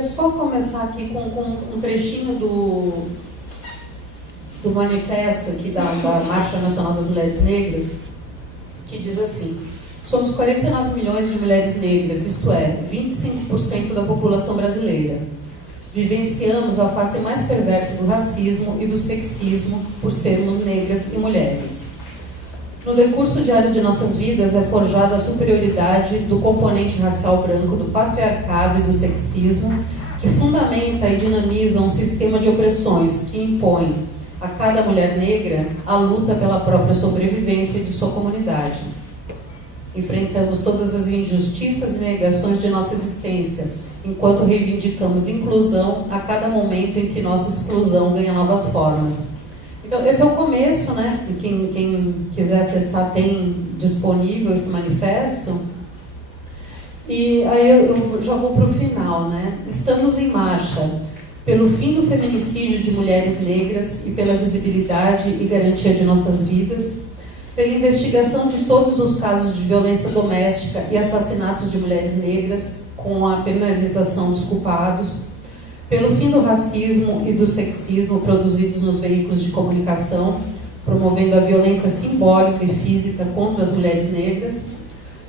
queria só começar aqui com um trechinho do manifesto aqui da Marcha Nacional das Mulheres Negras, que diz assim: somos 49 milhões de mulheres negras, isto é, 25% da população brasileira. Vivenciamos a face mais perversa do racismo e do sexismo por sermos negras e mulheres. No decurso diário de nossas vidas é forjada a superioridade do componente racial branco, do patriarcado e do sexismo, que fundamenta e dinamiza um sistema de opressões que impõe a cada mulher negra a luta pela própria sobrevivência de sua comunidade. Enfrentamos todas as injustiças e negações de nossa existência, enquanto reivindicamos inclusão a cada momento em que nossa exclusão ganha novas formas. Então, esse é o começo, né? Quem quiser acessar, tem disponível esse manifesto. E aí eu já vou para o final, né? Estamos em marcha pelo fim do feminicídio de mulheres negras e pela visibilidade e garantia de nossas vidas, pela investigação de todos os casos de violência doméstica e assassinatos de mulheres negras, com a penalização dos culpados, pelo fim do racismo e do sexismo produzidos nos veículos de comunicação, promovendo a violência simbólica e física contra as mulheres negras,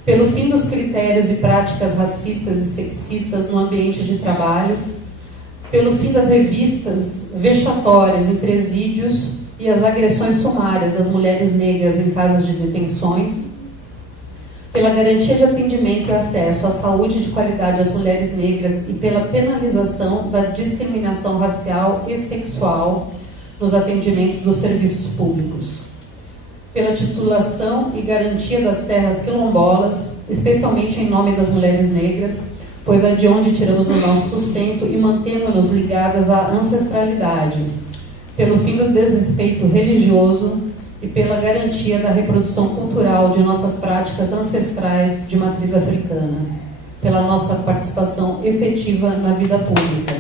pelo fim dos critérios e práticas racistas e sexistas no ambiente de trabalho, pelo fim das revistas vexatórias em presídios e as agressões sumárias às mulheres negras em casas de detenções, pela garantia de atendimento e acesso à saúde de qualidade às mulheres negras e pela penalização da discriminação racial e sexual nos atendimentos dos serviços públicos, pela titulação e garantia das terras quilombolas, especialmente em nome das mulheres negras, pois é de onde tiramos o nosso sustento e mantemos-nos ligadas à ancestralidade, pelo fim do desrespeito religioso e pela garantia da reprodução cultural de nossas práticas ancestrais de matriz africana, pela nossa participação efetiva na vida pública.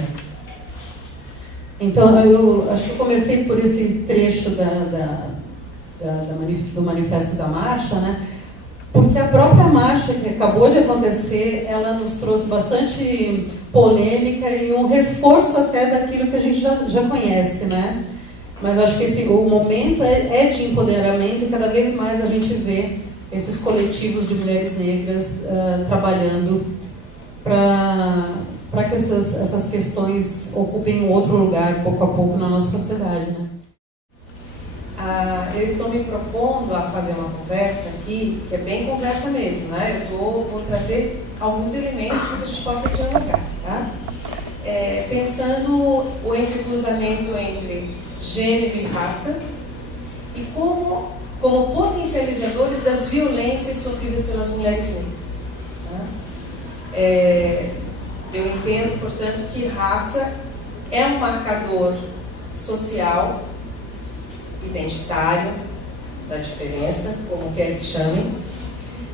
Então, eu acho que eu comecei por esse trecho do manifesto da marcha, né? Porque a própria marcha que acabou de acontecer, ela nos trouxe bastante polêmica e um reforço até daquilo que a gente já conhece, né? Mas eu acho que o momento é de empoderamento e cada vez mais a gente vê esses coletivos de mulheres negras trabalhando para que essas questões ocupem outro lugar, pouco a pouco, na nossa sociedade, né? Eu estou me propondo a fazer uma conversa aqui, que é bem conversa mesmo, né? Vou trazer alguns elementos para que a gente possa dialogar, tá? Pensando o entrecruzamento entre gênero e raça e como potencializadores das violências sofridas pelas mulheres negras, tá? Eu entendo, portanto, que raça é um marcador social, identitário, da diferença, como quer que chamem,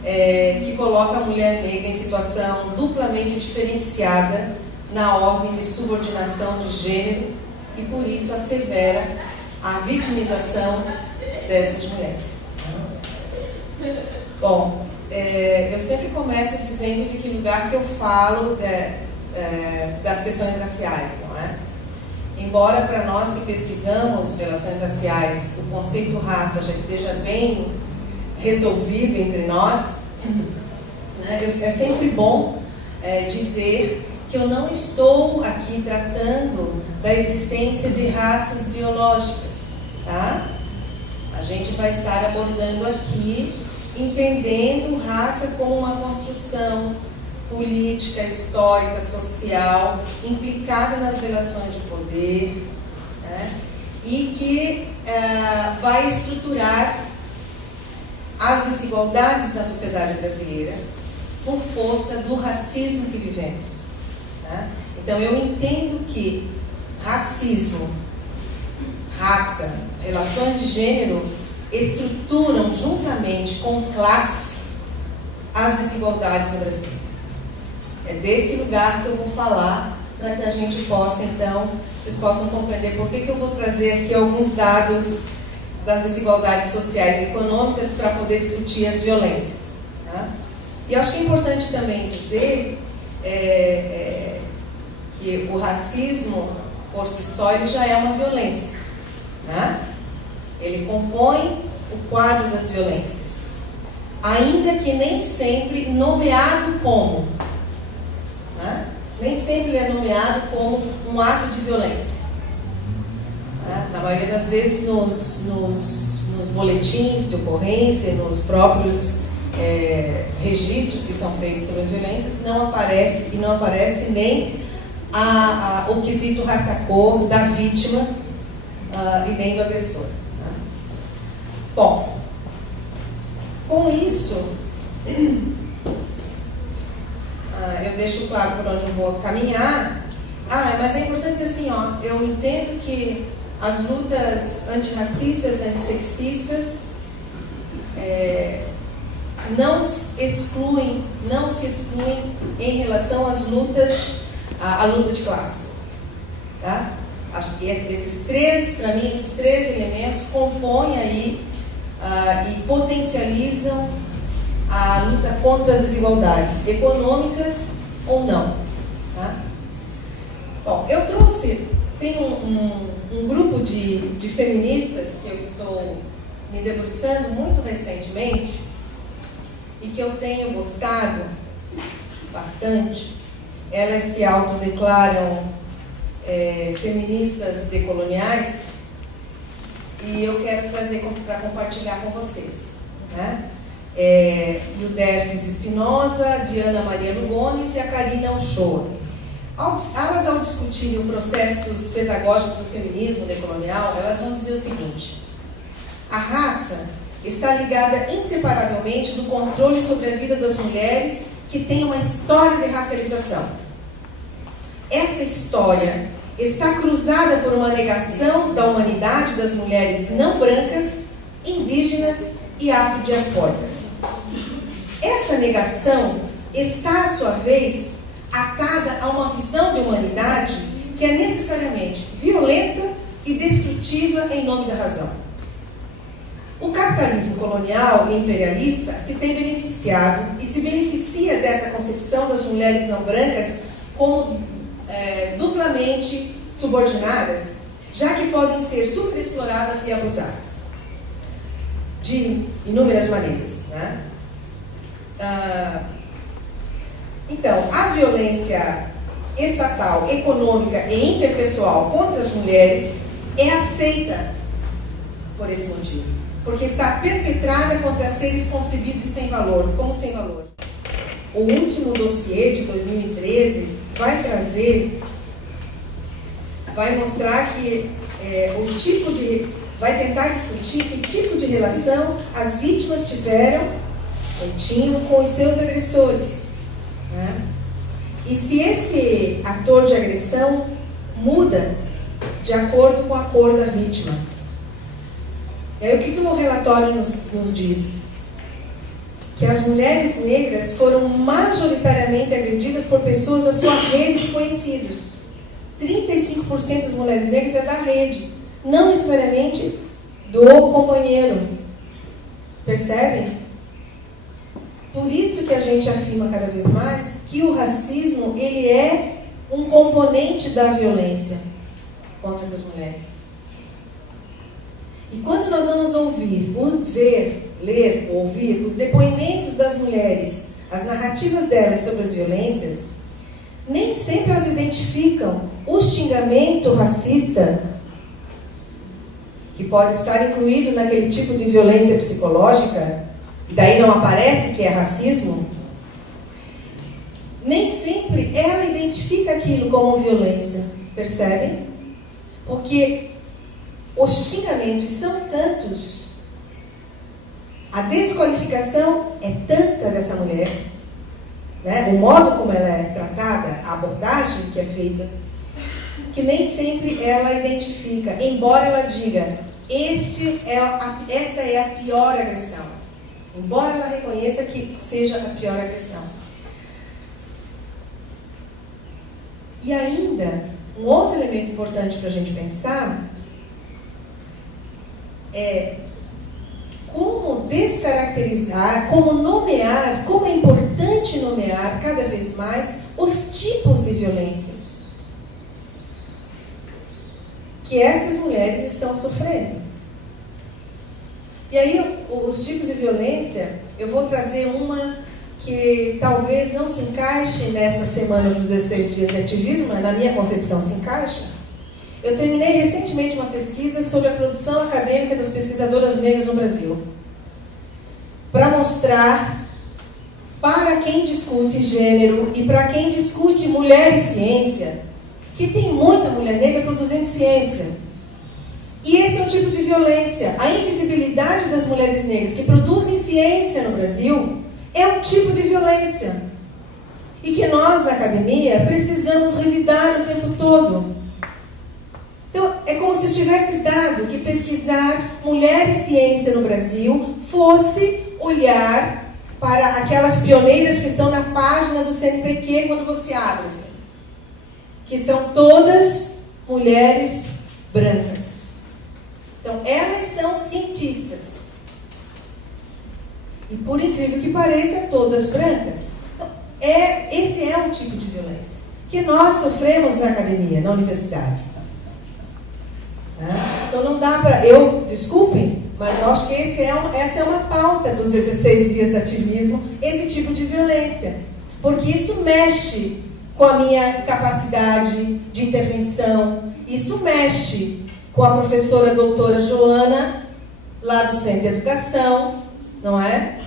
que coloca a mulher negra em situação duplamente diferenciada na ordem de subordinação de gênero e, por isso, assevera a vitimização dessas mulheres. Bom, eu sempre começo dizendo de que lugar que eu falo das questões raciais, não é? Embora para nós que pesquisamos relações raciais o conceito raça já esteja bem resolvido entre nós, né, é sempre bom dizer que eu não estou aqui tratando da existência de raças biológicas, tá? A gente vai estar abordando aqui, entendendo raça como uma construção política, histórica, social, implicada nas relações de poder, né? E que vai estruturar as desigualdades na sociedade brasileira por força do racismo que vivemos. Então, eu entendo que racismo, raça, relações de gênero estruturam juntamente com classe as desigualdades no Brasil. É desse lugar que eu vou falar para que a gente possa, então, vocês possam compreender por que eu vou trazer aqui alguns dados das desigualdades sociais e econômicas para poder discutir as violências. Tá? E eu acho que é importante também dizer que que o racismo, por si só, ele já é uma violência, né? Ele compõe o quadro das violências, ainda que nem sempre nomeado como, né? Nem sempre ele é nomeado como um ato de violência, né? Na maioria das vezes nos boletins de ocorrência, nos próprios registros que são feitos sobre as violências, não aparece nem o quesito raça-cor da vítima e nem do agressor, né? Bom, com isso, eu deixo claro por onde eu vou caminhar. Mas é importante dizer assim, eu entendo que as lutas antirracistas, antissexistas não se excluem em relação às lutas, à luta de classe, tá? Acho que esses três elementos compõem aí e potencializam a luta contra as desigualdades econômicas ou não, tá? Bom, tem um grupo de feministas que eu estou me debruçando muito recentemente e que eu tenho gostado bastante. Elas se autodeclaram feministas decoloniais e eu quero trazer para compartilhar com vocês, né? Hilderdes Espinosa, Diana Maria Lugones e a Karina Uchoa. Elas, ao discutirem os processos pedagógicos do feminismo decolonial, elas vão dizer o seguinte: a raça está ligada inseparavelmente do controle sobre a vida das mulheres que têm uma história de racialização. Essa história está cruzada por uma negação da humanidade das mulheres não brancas, indígenas e afrodiaspóricas. Essa negação está, à sua vez, atada a uma visão de humanidade que é necessariamente violenta e destrutiva em nome da razão. O capitalismo colonial e imperialista se tem beneficiado e se beneficia dessa concepção das mulheres não brancas como duplamente subordinadas, já que podem ser superexploradas e abusadas de inúmeras maneiras, né? Então, a violência estatal, econômica e interpessoal contra as mulheres é aceita por esse motivo, porque está perpetrada contra seres concebidos sem valor, como sem valor. O último dossiê de 2013 vai mostrar que vai tentar discutir que tipo de relação as vítimas tiveram ou tinham com os seus agressores, né? E se esse ator de agressão muda de acordo com a cor da vítima. E aí o que o relatório nos diz? Que as mulheres negras foram majoritariamente agredidas por pessoas da sua rede de conhecidos. 35% das mulheres negras é da rede, não necessariamente do companheiro. Percebem? Por isso que a gente afirma cada vez mais que o racismo, ele é um componente da violência contra essas mulheres. E quando nós vamos ouvir os depoimentos das mulheres, as narrativas delas sobre as violências, nem sempre elas identificam o xingamento racista, que pode estar incluído naquele tipo de violência psicológica, e daí não aparece que é racismo. Nem sempre ela identifica aquilo como violência, percebem? Porque os xingamentos são tantos, a desqualificação é tanta dessa mulher, né? O modo como ela é tratada, a abordagem que é feita, que nem sempre ela identifica, embora ela diga, esta é a pior agressão, embora ela reconheça que seja a pior agressão. E ainda, um outro elemento importante para a gente pensar é como descaracterizar, como nomear, como é importante nomear cada vez mais os tipos de violências. que essas mulheres estão sofrendo. E aí, os tipos de violência, eu vou trazer uma que talvez não se encaixe nesta semana dos 16 dias de ativismo, mas na minha concepção se encaixa. Eu terminei recentemente uma pesquisa sobre a produção acadêmica das pesquisadoras negras no Brasil, para mostrar para quem discute gênero e para quem discute mulher e ciência, que tem muita mulher negra produzindo ciência. E esse é um tipo de violência. A invisibilidade das mulheres negras que produzem ciência no Brasil é um tipo de violência. E que nós, na academia, precisamos revidar o tempo todo. Então, é como se estivesse dado que pesquisar mulher e ciência no Brasil fosse olhar para aquelas pioneiras que estão na página do CNPq quando você abre, assim, que são todas mulheres brancas. Então, elas são cientistas. E, por incrível que pareça, todas brancas. Então, esse é um tipo de violência que nós sofremos na academia, na universidade. Então, não dá para... Desculpem, mas eu acho que essa é uma pauta dos 16 dias de ativismo, esse tipo de violência. Porque isso mexe com a minha capacidade de intervenção, isso mexe com a professora doutora Joana, lá do Centro de Educação, não é?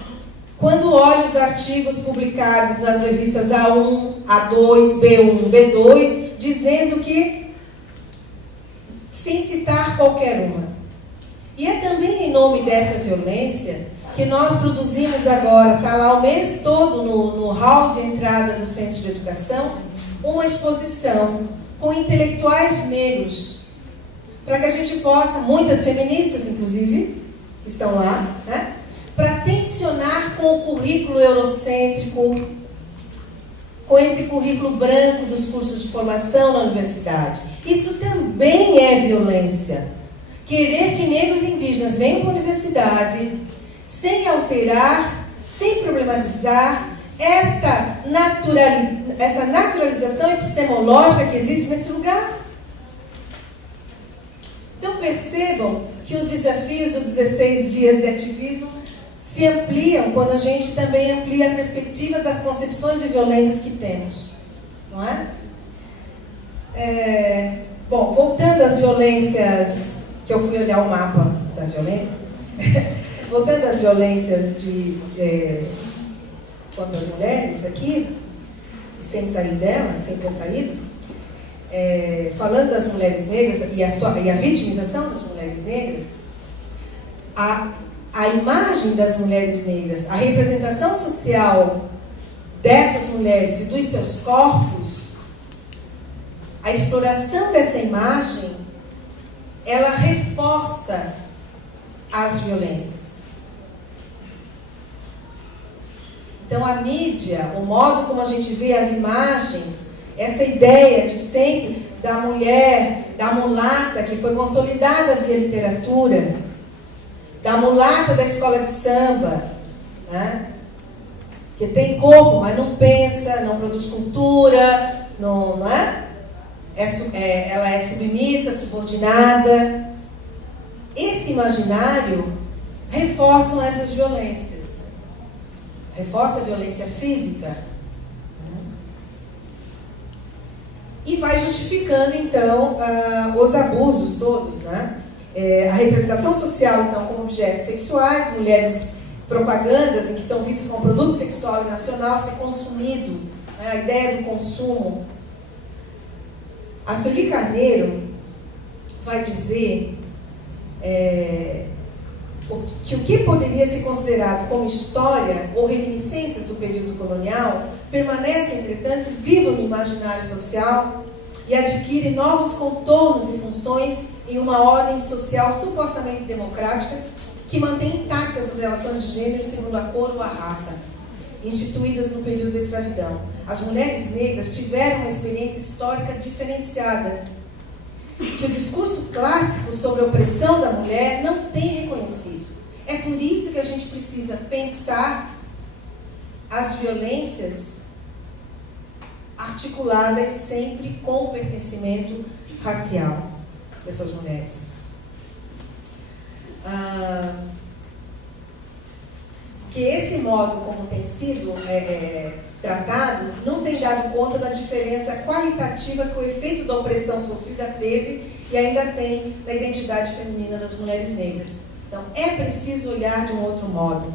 Quando olho os artigos publicados nas revistas A1, A2, B1, B2, dizendo que, sem citar qualquer uma. E é também em nome dessa violência que nós produzimos agora, está lá o mês todo no hall de entrada do Centro de Educação, uma exposição com intelectuais negros, para que a gente possa, muitas feministas inclusive, estão lá, né? Para tensionar com o currículo eurocêntrico, com esse currículo branco dos cursos de formação na universidade. Isso também é violência. Querer que negros e indígenas venham para a universidade sem alterar, sem problematizar essa naturalização epistemológica que existe nesse lugar. Então percebam que os desafios dos 16 dias de ativismo se ampliam quando a gente também amplia a perspectiva das concepções de violências que temos. Não é? Bom, voltando às violências, que eu fui olhar o mapa da violência, voltando às violências contra as mulheres aqui, sem sair dela, sem ter saído, falando das mulheres negras e a vitimização das mulheres negras, a imagem das mulheres negras, a representação social dessas mulheres e dos seus corpos, a exploração dessa imagem, ela reforça as violências. Então a mídia, o modo como a gente vê as imagens, essa ideia de sempre da mulher, da mulata, que foi consolidada via literatura, da mulata da escola de samba, né? Que tem corpo, mas não pensa, não produz cultura, não é? Ela é submissa, subordinada. Esse imaginário reforça essas violências. Reforça a violência física. Né? E vai justificando, então, os abusos todos, né? A representação social, então, como objetos sexuais, mulheres propagandas em que são vistas como produto sexual e nacional a ser consumido, né? A ideia do consumo. A Sueli Carneiro vai dizer que o que poderia ser considerado como história ou reminiscências do período colonial permanece, entretanto, vivo no imaginário social e adquire novos contornos e funções em uma ordem social supostamente democrática que mantém intactas as relações de gênero segundo a cor ou a raça, instituídas no período da escravidão. As mulheres negras tiveram uma experiência histórica diferenciada, que o discurso clássico sobre a opressão da mulher não tem reconhecido. É por isso que a gente precisa pensar as violências articuladas sempre com o pertencimento racial. dessas mulheres. Que esse modo como tem sido tratado não tem dado conta da diferença qualitativa que o efeito da opressão sofrida teve e ainda tem na identidade feminina das mulheres negras. Então, é preciso olhar de um outro modo.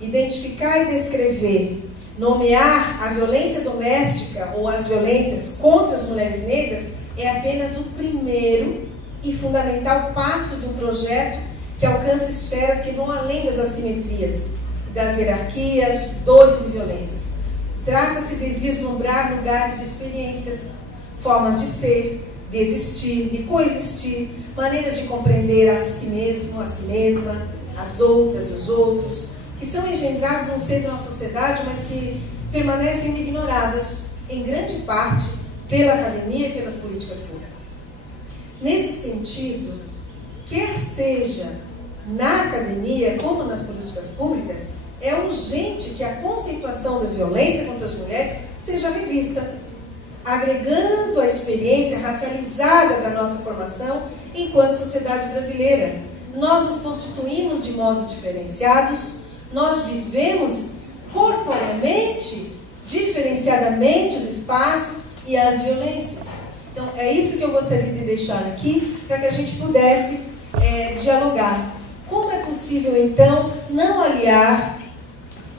Identificar e descrever, nomear a violência doméstica ou as violências contra as mulheres negras é apenas o primeiro e fundamental passo de um projeto que alcança esferas que vão além das assimetrias, das hierarquias, dores e violências. Trata-se de vislumbrar lugares de experiências, formas de ser, de existir, de coexistir, maneiras de compreender a si mesmo, a si mesma, as outras, os outros, que são engendrados no seio da nossa sociedade, mas que permanecem ignoradas, em grande parte, pela academia e pelas políticas públicas. Nesse sentido, quer seja na academia como nas políticas públicas, é urgente que a conceituação da violência contra as mulheres seja revista, agregando a experiência racializada da nossa formação enquanto sociedade brasileira. Nós nos constituímos de modos diferenciados, nós vivemos corporeamente, diferenciadamente os espaços e as violências. Então, é isso que eu gostaria de deixar aqui, para que a gente pudesse dialogar. Como é possível, então, não aliar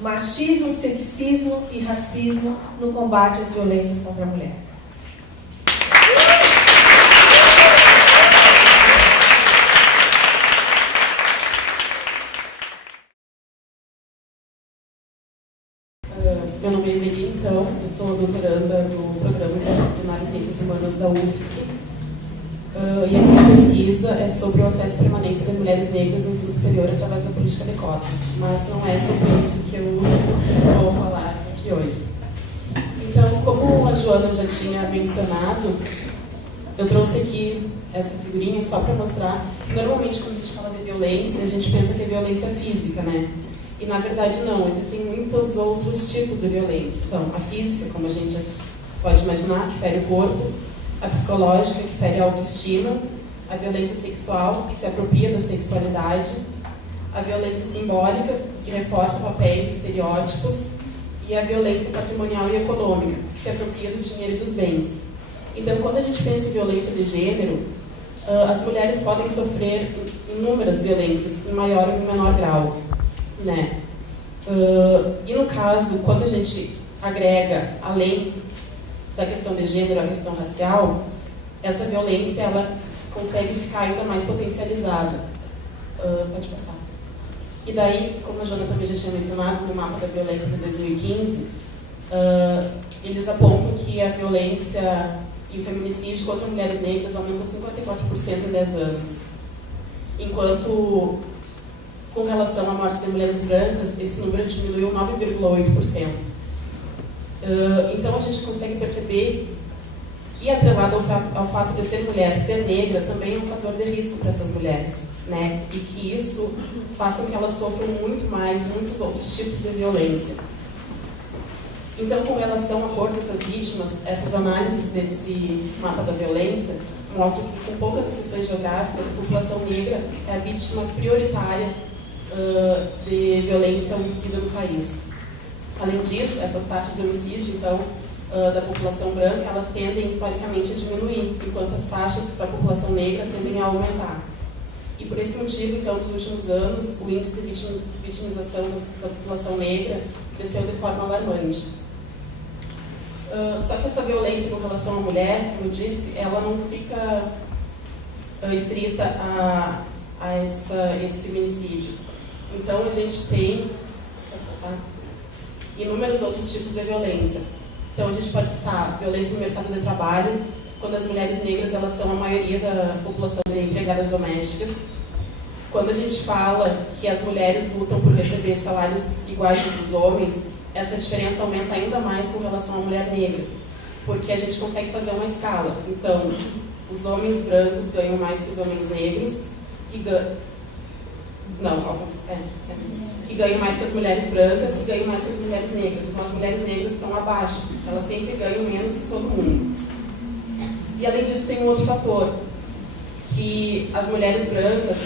machismo, sexismo e racismo no combate às violências contra a mulher? Meu nome é Emeli, então, eu sou doutoranda do Programa Interdisciplinar em Ciências Humanas da UFSC. E a minha pesquisa é sobre o acesso e permanência das mulheres negras no ensino superior através da política de cotas, mas não é sobre isso que eu vou falar aqui hoje. Então, como a Joana já tinha mencionado, eu trouxe aqui essa figurinha só para mostrar que normalmente quando a gente fala de violência, a gente pensa que é violência física, né? E na verdade não, existem muitos outros tipos de violência. Então, a física, como a gente pode imaginar, que fere o corpo, a psicológica, que fere a autoestima, a violência sexual, que se apropria da sexualidade, a violência simbólica, que reforça papéis e estereótipos, e a violência patrimonial e econômica, que se apropria do dinheiro e dos bens. Então, quando a gente pensa em violência de gênero, as mulheres podem sofrer inúmeras violências, em maior ou em menor grau, né? E no caso, quando a gente agrega, além da questão de gênero, a questão racial, essa violência ela consegue ficar ainda mais potencializada. Pode passar. E daí, como a Joana também já tinha mencionado, no mapa da violência de 2015, eles apontam que a violência e o feminicídio contra mulheres negras aumentou 54% em 10 anos. Enquanto, com relação à morte de mulheres brancas, esse número diminuiu 9,8%. Então a gente consegue perceber que, atrelado ao fato de ser mulher, ser negra, também é um fator de risco para essas mulheres, né? E que isso faz com que elas sofram muito mais, muitos outros tipos de violência. Então, com relação à cor dessas vítimas, essas análises desse mapa da violência mostram que, com poucas exceções geográficas, a população negra é a vítima prioritária de violência homicida no país. Além disso, essas taxas de homicídio, então, da população branca, elas tendem historicamente a diminuir, enquanto as taxas para a população negra tendem a aumentar. E por esse motivo, então, nos últimos anos, o índice de vitimização da população negra cresceu de forma alarmante. Só que essa violência com relação à mulher, como eu disse, ela não fica estrita a esse feminicídio. Então, a gente tem inúmeros outros tipos de violência. Então, a gente pode citar violência no mercado de trabalho, quando as mulheres negras elas são a maioria da população de empregadas domésticas. Quando a gente fala que as mulheres lutam por receber salários iguais aos dos homens, essa diferença aumenta ainda mais com relação à mulher negra, porque a gente consegue fazer uma escala. Então, os homens brancos ganham mais que os homens negros e ganham mais que as mulheres brancas e ganham mais que as mulheres negras. Então, as mulheres negras estão abaixo, elas sempre ganham menos que todo mundo. E, além disso, tem um outro fator, que as mulheres brancas,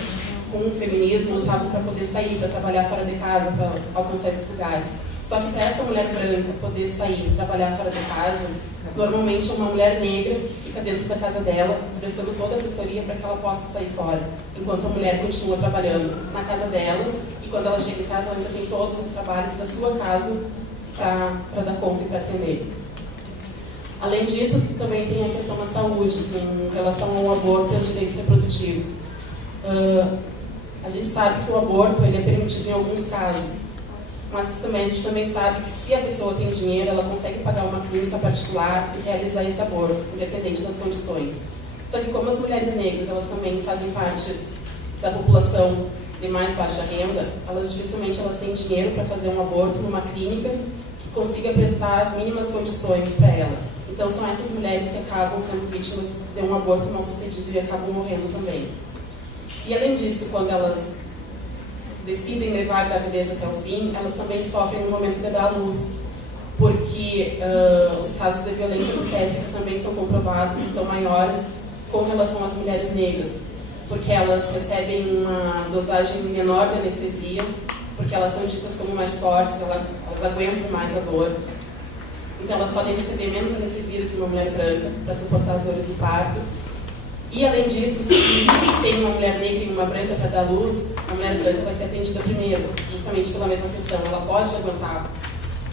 com o feminismo, lutavam para poder sair, para trabalhar fora de casa, para alcançar esses lugares. Só que para essa mulher branca poder sair, trabalhar fora de casa, normalmente é uma mulher negra que fica dentro da casa dela, prestando toda a assessoria para que ela possa sair fora, enquanto a mulher continua trabalhando na casa delas, e quando ela chega em casa, ela ainda tem todos os trabalhos da sua casa para dar conta e para atender. Além disso, também tem a questão da saúde, com relação ao aborto e aos direitos reprodutivos. A gente sabe que o aborto ele é permitido em alguns casos, mas também, a gente também sabe que se a pessoa tem dinheiro, ela consegue pagar uma clínica particular e realizar esse aborto, independente das condições. Só que como as mulheres negras elas também fazem parte da população de mais baixa renda, elas dificilmente têm dinheiro para fazer um aborto numa clínica que consiga prestar as mínimas condições para ela. Então são essas mulheres que acabam sendo vítimas de um aborto mal sucedido e acabam morrendo também. E além disso, quando elas decidem levar a gravidez até o fim, elas também sofrem no momento de dar à luz, porque os casos de violência obstétrica também são comprovados e são maiores com relação às mulheres negras, porque elas recebem uma dosagem menor de anestesia, porque elas são ditas como mais fortes, elas aguentam mais a dor. Então elas podem receber menos anestesia do que uma mulher branca para suportar as dores do parto. E além disso, se tem uma mulher negra e uma branca para dar luz, a mulher branca vai ser atendida primeiro, justamente pela mesma questão. Ela pode aguentar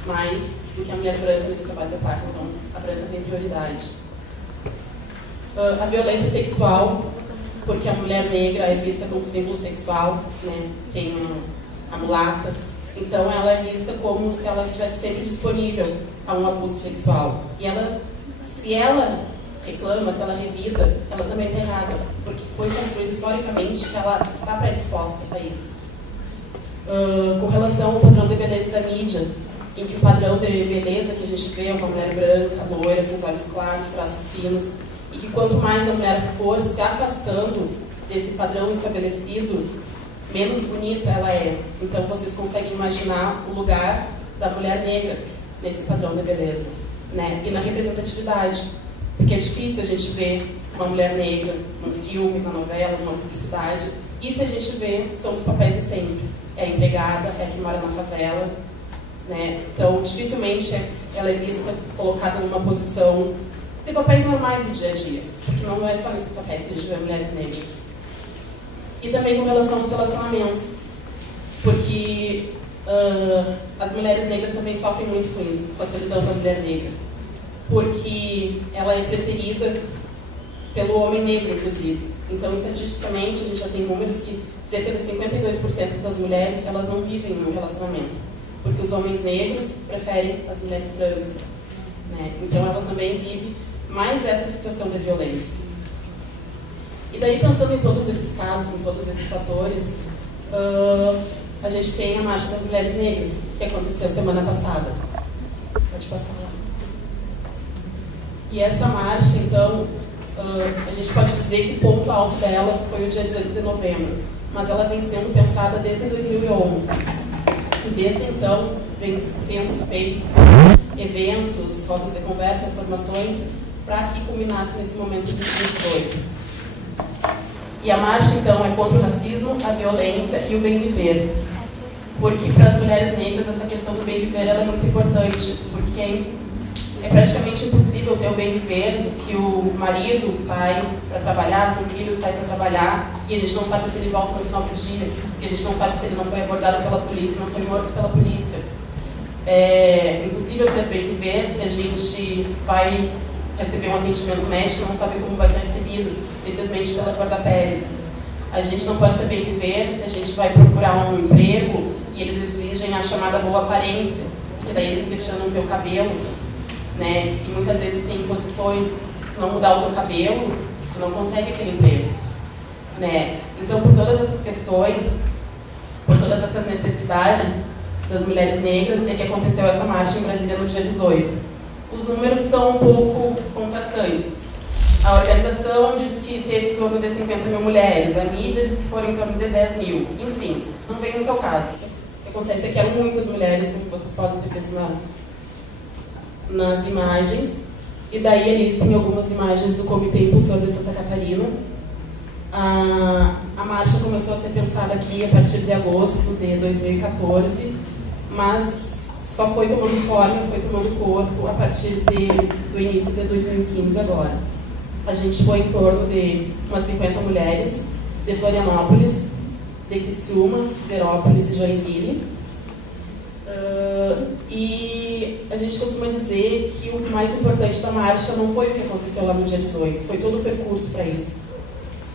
mais do que a mulher branca nesse trabalho de parto, então a branca tem prioridade. A violência sexual, porque a mulher negra é vista como símbolo sexual, né? Tem a mulata, então ela é vista como se ela estivesse sempre disponível a um abuso sexual. E ela, se ela reclama, se ela revida, ela também está errada, porque foi construído historicamente que ela está predisposta a isso. Com relação ao padrão de beleza da mídia, em que o padrão de beleza que a gente vê é uma mulher branca, loira, com os olhos claros, traços finos, e que quanto mais a mulher for se afastando desse padrão estabelecido, menos bonita ela é. Então vocês conseguem imaginar o lugar da mulher negra nesse padrão de beleza, né? E na representatividade, porque é difícil a gente ver uma mulher negra num filme, numa novela, numa publicidade, e se a gente vê, são os papéis de sempre. É a empregada, é a que mora na favela, né? Então dificilmente ela é vista, colocada numa posição de papéis normais do dia a dia, porque não é só nesses papéis que a gente vê mulheres negras. E também com relação aos relacionamentos, porque as mulheres negras também sofrem muito com isso, com a solidão da mulher negra, porque ela é preterida pelo homem negro, inclusive. Então, estatisticamente, a gente já tem números que cerca de 52% das mulheres elas não vivem em um relacionamento, porque os homens negros preferem as mulheres brancas, né? Então, ela também vive mais essa situação de violência. E daí, pensando em todos esses casos, em todos esses fatores, a gente tem a Marcha das Mulheres Negras, que aconteceu semana passada. Pode passar lá. E essa marcha, então, a gente pode dizer que o ponto alto dela foi o dia 18 de novembro, mas ela vem sendo pensada desde 2011. E desde então, vem sendo feitos eventos, rodas de conversa, formações, para que culminasse nesse momento de 2018. E a marcha, então, é contra o racismo, a violência e o bem viver. Porque para as mulheres negras essa questão do bem viver ela é muito importante, porque é praticamente impossível ter o bem viver se o marido sai para trabalhar, se o filho sai para trabalhar e a gente não sabe se ele volta no final do dia, porque a gente não sabe se ele não foi abordado pela polícia, não foi morto pela polícia. É impossível ter bem viver se a gente vai receber um atendimento médico e não sabe como vai ser recebido, simplesmente pela cor da pele. A gente não pode ter bem viver se a gente vai procurar um emprego e eles exigem a chamada boa aparência, porque daí eles questionam o teu cabelo, né? E muitas vezes tem posições, se tu não mudar o teu cabelo, tu não consegue aquele emprego, né? Então, por todas essas questões, por todas essas necessidades das mulheres negras, é que aconteceu essa marcha em Brasília no dia 18. Os números são um pouco contrastantes. A organização diz que teve em torno de 50 mil mulheres, a mídia diz que foram em torno de 10 mil. Enfim, não vem muito ao caso. O que acontece é que eram muitas mulheres, como vocês podem ter visto nas imagens. E daí ali tem algumas imagens do Comitê Impulsor de Santa Catarina, A marcha começou a ser pensada aqui a partir de agosto de 2014, mas só foi tomando forma, foi tomando corpo a partir do início de 2015 agora. A gente foi em torno de umas 50 mulheres de Florianópolis, de Criciúma, Siderópolis e Joinville. E a gente costuma dizer que o mais importante da marcha não foi o que aconteceu lá no dia 18, foi todo o percurso para isso.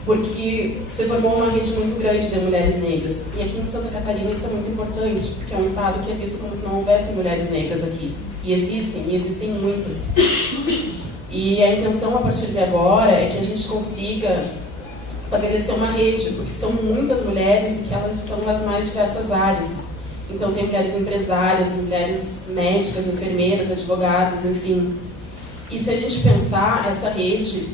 Porque se formou uma rede muito grande de mulheres negras. E aqui em Santa Catarina isso é muito importante, porque é um estado que é visto como se não houvessem mulheres negras aqui. E existem muitas. E a intenção a partir de agora é que a gente consiga estabelecer uma rede, porque são muitas mulheres e que elas estão nas mais diversas áreas. Então tem mulheres empresárias, mulheres médicas, enfermeiras, advogadas, enfim. E se a gente pensar, essa rede,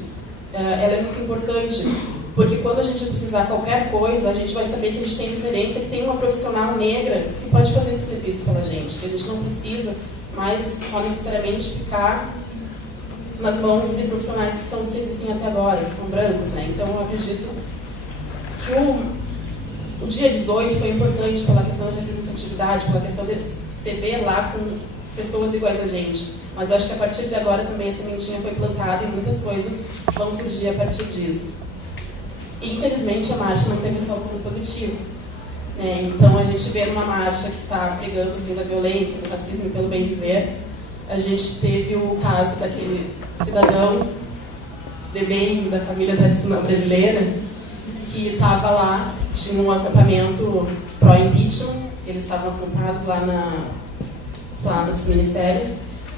ela é muito importante, porque quando a gente precisar qualquer coisa, a gente vai saber que a gente tem referência, que tem uma profissional negra que pode fazer esse serviço pela gente, que a gente não precisa mais só necessariamente ficar nas mãos de profissionais que são os que existem até agora, são brancos, né? Então eu acredito que o dia 18 foi importante pela questão da representatividade, pela questão de se ver lá com pessoas iguais a gente. Mas eu acho que a partir de agora também a sementinha foi plantada e muitas coisas vão surgir a partir disso. E, infelizmente, a marcha não teve só um ponto positivo. Né? Então, a gente vê uma marcha que está pregando o fim da violência, do racismo e pelo bem viver. A gente teve o caso daquele cidadão de bem da família tradicional brasileira que estava lá, tinha um acampamento pró-impeachment, eles estavam acampados lá nos ministérios.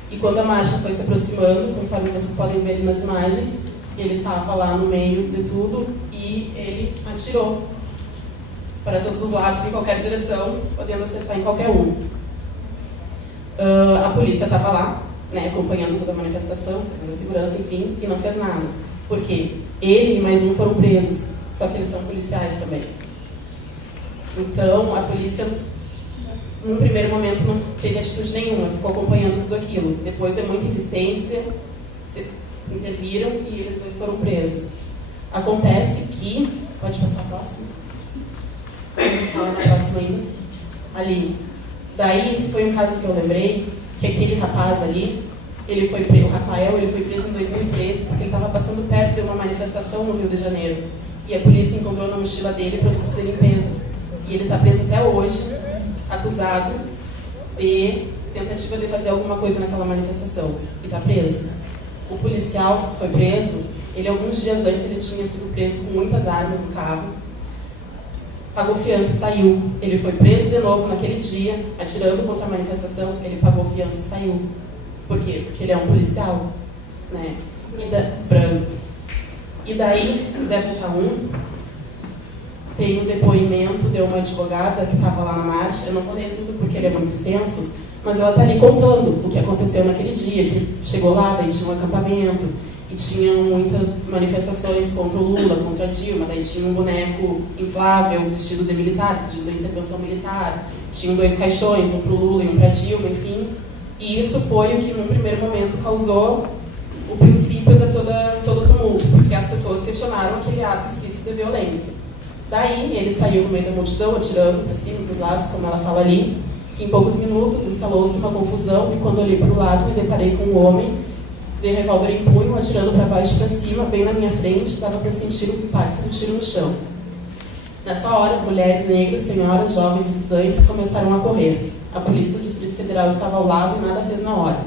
E quando a marcha foi se aproximando, conforme vocês podem ver ali nas imagens, ele estava lá no meio de tudo e ele atirou para todos os lados, em qualquer direção, podendo acertar em qualquer um. A polícia estava lá, né, acompanhando toda a manifestação, fazendo segurança, enfim, e não fez nada. Por quê? Ele e mais um foram presos, só que eles são policiais também. Então, a polícia, num primeiro momento, não teve atitude nenhuma, ficou acompanhando tudo aquilo. Depois de muita insistência, se interviram e eles dois foram presos. Acontece que... Pode passar a próxima? Na próxima ainda. Ali. Daí, esse foi um caso que eu lembrei, que aquele rapaz ali, o Rafael, ele foi preso em 2013 porque ele estava passando perto de uma manifestação no Rio de Janeiro. E a polícia encontrou na mochila dele produtos de limpeza. E ele está preso até hoje, acusado de tentativa de fazer alguma coisa naquela manifestação. E está preso. O policial que foi preso, ele alguns dias antes ele tinha sido preso com muitas armas no carro, pagou fiança e saiu. Ele foi preso de novo naquele dia, atirando contra a manifestação, ele pagou fiança e saiu. Por quê? Porque ele é um policial, né? Branco. E daí, se puder voltar tem o depoimento de uma advogada que estava lá na marcha. Eu não vou ler tudo porque ele é muito extenso, mas ela está ali contando o que aconteceu naquele dia, que chegou lá, daí tinha um acampamento, e tinham muitas manifestações contra o Lula, contra a Dilma, daí tinha um boneco inflável, vestido de militar, pedindo intervenção militar, tinham 2 caixões, um para o Lula e um para a Dilma, enfim. E isso foi o que, num primeiro momento, causou o princípio de todo o tumulto, porque as pessoas questionaram aquele ato explícito de violência. Daí, ele saiu no meio da multidão, atirando para cima, para os lados, como ela fala ali, que em poucos minutos instalou-se uma confusão, e quando olhei para o lado, me deparei com um homem de revólver em punho, atirando para baixo e para cima, bem na minha frente, dava para sentir o impacto do tiro no chão. Nessa hora, mulheres negras, senhoras, jovens e estudantes começaram a correr. A polícia do Distrito Federal estava ao lado e nada fez na hora.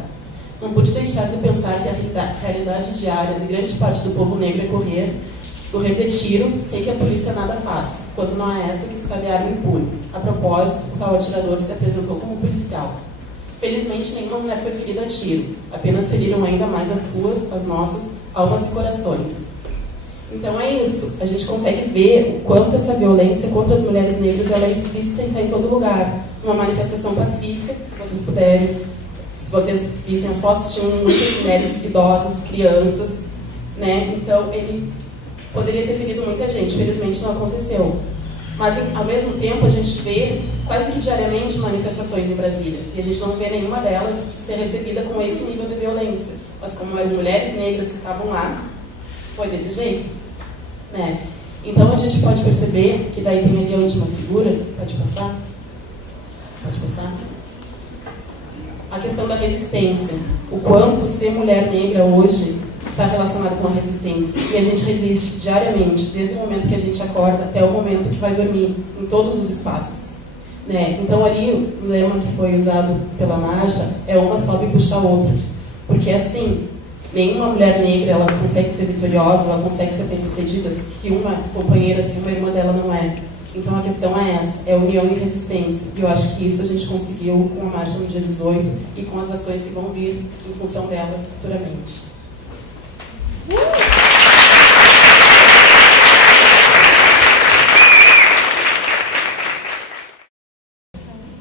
Não pude deixar de pensar que a realidade diária de grande parte do povo negro é correr de tiro, sem que a polícia nada faça, quando não é esta que está de arma em punho. A propósito, o tal atirador se apresentou como policial. Felizmente, nenhuma mulher foi ferida a tiro, apenas feriram ainda mais as nossas almas e corações. Então é isso, a gente consegue ver o quanto essa violência contra as mulheres negras ela é explícita e está em todo lugar. Uma manifestação pacífica, se vocês puderem, se vocês vissem as fotos, tinham muitas mulheres idosas, crianças, né? Então ele poderia ter ferido muita gente, felizmente não aconteceu. Mas, ao mesmo tempo, a gente vê quase que diariamente manifestações em Brasília. E a gente não vê nenhuma delas ser recebida com esse nível de violência. Mas como eram mulheres negras que estavam lá, foi desse jeito. Né? Então a gente pode perceber que daí tem ali a última figura, pode passar? Pode passar? A questão da resistência, o quanto ser mulher negra hoje está relacionado com a resistência. E a gente resiste diariamente, desde o momento que a gente acorda até o momento que vai dormir, em todos os espaços. Né? Então ali, o lema que foi usado pela Marcha é uma sobe e puxa a outra. Porque assim, nenhuma mulher negra ela consegue ser vitoriosa, ela consegue ser bem-sucedida se uma companheira, se uma irmã dela não é. Então a questão é essa, é união e resistência. E eu acho que isso a gente conseguiu com a marcha no dia 18 e com as ações que vão vir em função dela futuramente.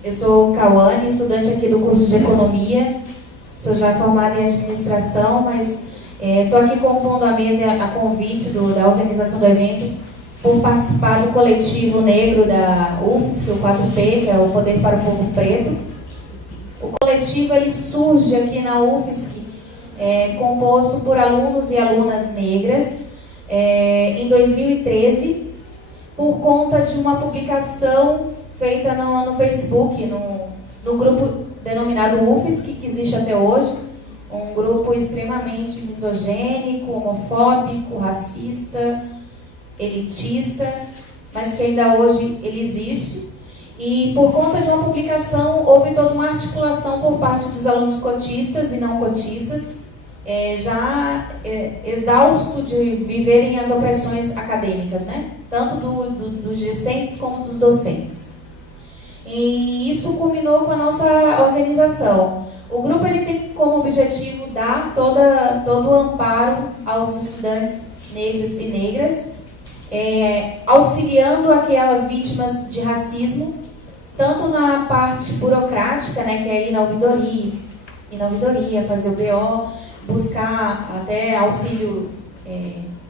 Eu sou Cauane, estudante aqui do curso de Economia. Sou já formada em Administração, mas estou aqui compondo a mesa a convite da organização do evento por participar do coletivo negro da UFSC, o 4P, que é o Poder para o Povo Preto. O coletivo ele surge aqui na UFSC, composto por alunos e alunas negras, em 2013, por conta de uma publicação feita no Facebook, no grupo denominado UFSC, que existe até hoje, um grupo extremamente misogênico, homofóbico, racista, elitista, mas que ainda hoje ele existe. E por conta de uma publicação, houve toda uma articulação por parte dos alunos cotistas e não cotistas, exausto de viverem as opressões acadêmicas, né? Tanto dos discentes como dos docentes. E isso culminou com a nossa organização. O grupo ele tem como objetivo dar todo o amparo aos estudantes negros e negras, auxiliando aquelas vítimas de racismo, tanto na parte burocrática, né, que é ir na ouvidoria, fazer o BO, buscar até auxílio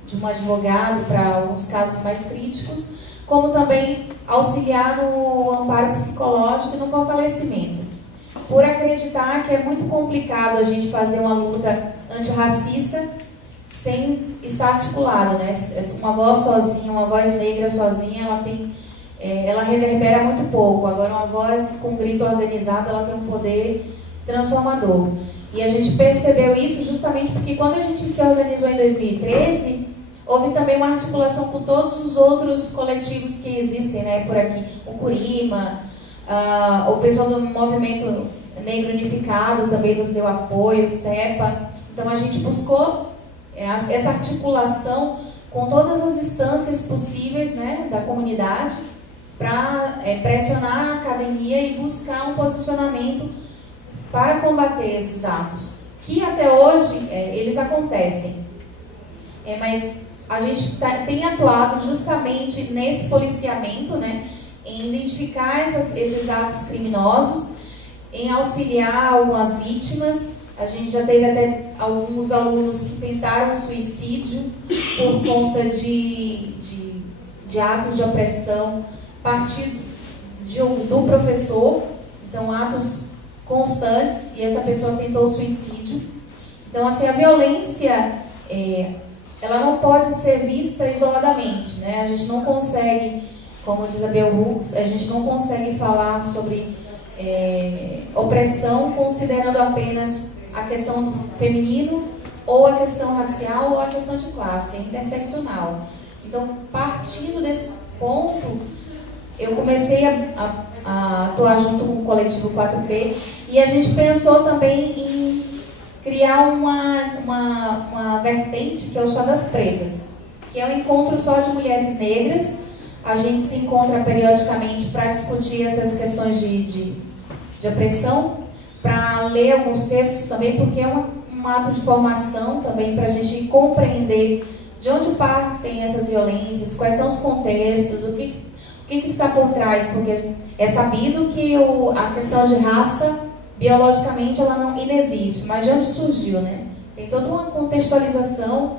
de um advogado para alguns casos mais críticos, como também auxiliar no amparo psicológico e no fortalecimento. Por acreditar que é muito complicado a gente fazer uma luta antirracista sem estar articulado, né? Uma voz sozinha, uma voz negra sozinha, ela reverbera muito pouco. Agora, uma voz com grito organizado, ela tem um poder transformador. E a gente percebeu isso justamente porque quando a gente se organizou em 2013, houve também uma articulação com todos os outros coletivos que existem, né, por aqui. O Curima, o pessoal do Movimento Negro Unificado também nos deu apoio, o CEPA. Então a gente buscou essa articulação com todas as instâncias possíveis, né, da comunidade para pressionar a academia e buscar um posicionamento para combater esses atos, que até hoje eles acontecem. Mas a gente tem atuado justamente nesse policiamento, né, em identificar esses atos criminosos, em auxiliar algumas vítimas. A gente já teve até alguns alunos que tentaram suicídio por conta de atos de opressão a partir do professor. Então, atos constantes, e essa pessoa tentou suicídio. Então, assim, a violência, ela não pode ser vista isoladamente, né? A gente não consegue, como diz a Bell Hooks, a gente não consegue falar sobre opressão considerando apenas a questão do feminino, ou a questão racial, ou a questão de classe, é interseccional. Então, partindo desse ponto, eu comecei a atuar junto com o coletivo 4P, e a gente pensou também em criar uma vertente que é o Chá das Pretas, que é um encontro só de mulheres negras. A gente se encontra periodicamente para discutir essas questões de opressão, para ler alguns textos também, porque é um ato de formação também para a gente compreender de onde partem essas violências, quais são os contextos, o que está por trás, porque é sabido que a questão de raça, biologicamente, ela não inexiste, mas de onde surgiu, né? Tem toda uma contextualização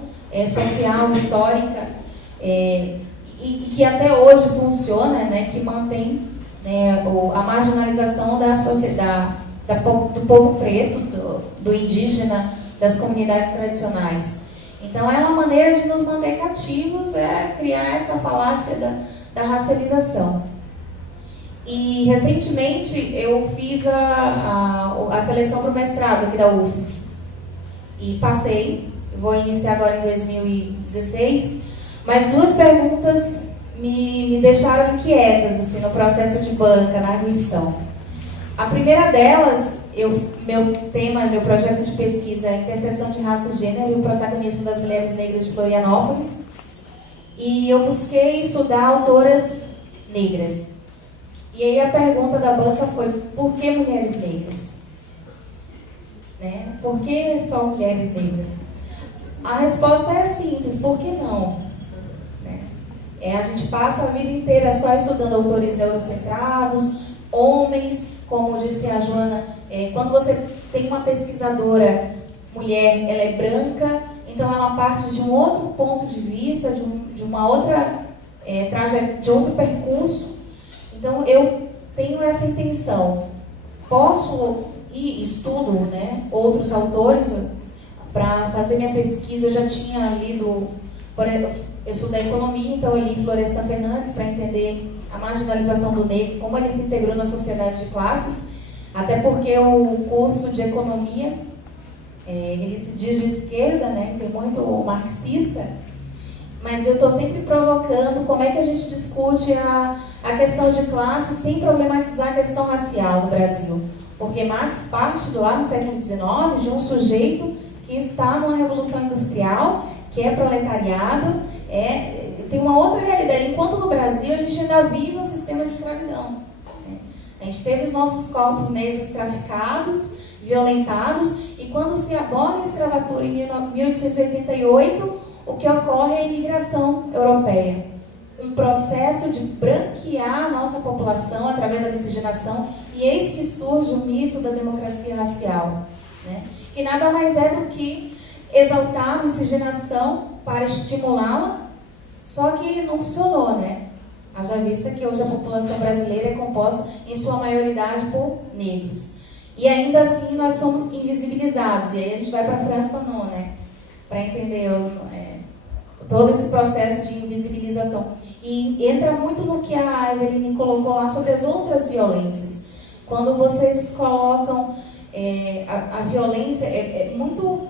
social, histórica, e que até hoje funciona, né? Que mantém, né, a marginalização da sociedade, do povo preto, do indígena, das comunidades tradicionais. Então é uma maneira de nos manter cativos, criar essa falácia da racialização. E recentemente eu fiz a seleção para o mestrado aqui da UFSC e passei, vou iniciar agora em 2016, mas 2 perguntas me deixaram inquietas assim, no processo de banca, na arguição. A primeira delas, meu projeto de pesquisa é a interseção de raça e gênero e o protagonismo das mulheres negras de Florianópolis, e eu busquei estudar autoras negras. E aí a pergunta da banca foi: por que mulheres negras? Né? Por que só mulheres negras? A resposta é simples: por que não? Né? A gente passa a vida inteira só estudando autores eurocentrados, homens, como disse a Joana, quando você tem uma pesquisadora mulher, ela é branca, então ela parte de um outro ponto de vista, de uma outra de outro percurso. Então, eu tenho essa intenção. Posso ir estudo, né, outros autores para fazer minha pesquisa. Eu já tinha lido, eu sou da economia, então eu li Florestan Fernandes para entender a marginalização do negro, como ele se integrou na sociedade de classes, até porque o curso de economia, ele se diz de esquerda, né, tem muito marxista, mas eu estou sempre provocando como é que a gente discute a questão de classe sem problematizar a questão racial no Brasil. Porque Marx parte lá no século XIX de um sujeito que está numa revolução industrial, que é proletariado, tem uma outra realidade. Enquanto no Brasil a gente ainda vive um sistema de escravidão. A gente teve os nossos corpos negros traficados, violentados, e quando se abole a escravatura em 1888, o que ocorre é a imigração europeia. Um processo de branquear a nossa população através da miscigenação, e eis que surge o mito da democracia racial, né? Que nada mais é do que exaltar a miscigenação para estimulá-la, só que não funcionou, né? Haja vista que hoje a população brasileira é composta, em sua maioridade, por negros. E ainda assim nós somos invisibilizados. E aí a gente vai para França Fanon, né? Para entender todo esse processo de invisibilização. E entra muito no que a Eveline colocou lá sobre as outras violências. Quando vocês colocam a violência, é muito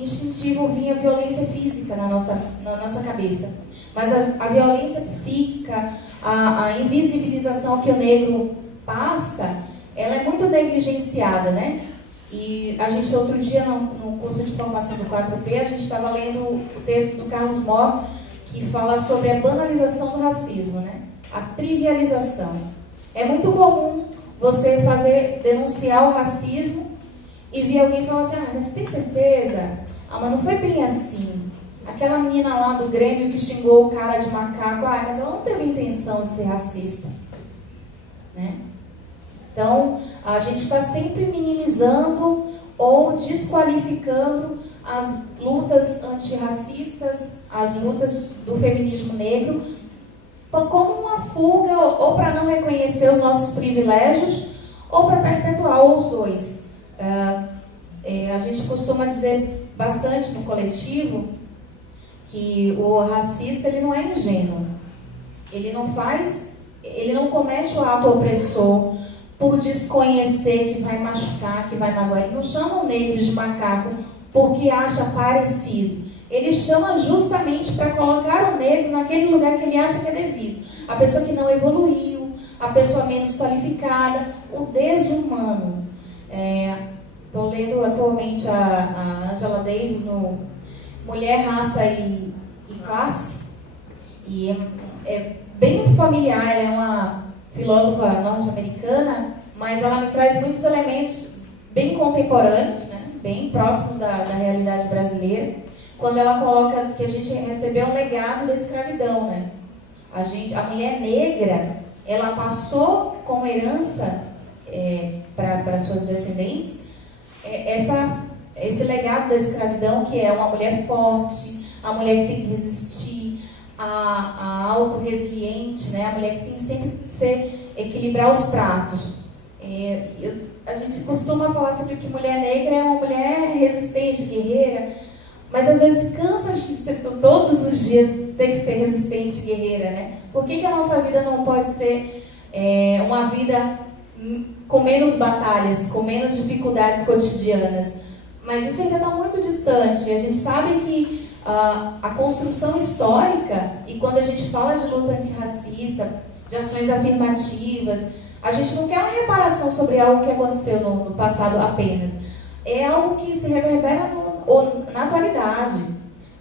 instintivo vir a violência física na nossa cabeça. Mas a violência psíquica, a invisibilização que o negro passa, ela é muito negligenciada, né? E a gente, outro dia, no curso de formação do 4P, a gente estava lendo o texto do Carlos Moore, que fala sobre a banalização do racismo, né? A trivialização. É muito comum você denunciar o racismo e ver alguém falar assim: mas você tem certeza? Mas não foi bem assim. Aquela menina lá do Grêmio que xingou o cara de macaco, mas ela não teve intenção de ser racista, né? Então, a gente está sempre minimizando ou desqualificando as lutas antirracistas, as lutas do feminismo negro, como uma fuga ou para não reconhecer os nossos privilégios ou para perpetuar os dois. A gente costuma dizer bastante no coletivo que o racista ele não é ingênuo. Ele não comete o ato opressor por desconhecer que vai machucar, que vai magoar. Ele não chama o negro de macaco porque acha parecido. Ele chama justamente para colocar o negro naquele lugar que ele acha que é devido. A pessoa que não evoluiu, a pessoa menos qualificada, o desumano. Estou lendo atualmente a Angela Davis no Mulher, Raça e Classe. E é bem familiar, ela é uma filósofa norte-americana, mas ela me traz muitos elementos bem contemporâneos, né? Bem próximos da realidade brasileira, quando ela coloca que a gente recebeu um legado da escravidão, né? A mulher negra, ela passou como herança para suas descendentes esse legado da escravidão, que é uma mulher forte, a mulher que tem que resistir, a autorresiliente, né? A mulher que tem sempre que equilibrar os pratos. A gente costuma falar sempre que mulher negra é uma mulher resistente, guerreira, mas às vezes cansa de ser todos os dias ter que ser resistente, guerreira, né? Por que a nossa vida não pode ser uma vida com menos batalhas, com menos dificuldades cotidianas? Mas isso ainda está muito distante. A gente sabe que a construção histórica, e quando a gente fala de luta antirracista, de ações afirmativas, a gente não quer uma reparação sobre algo que aconteceu no passado apenas. É algo que se reverbera na atualidade.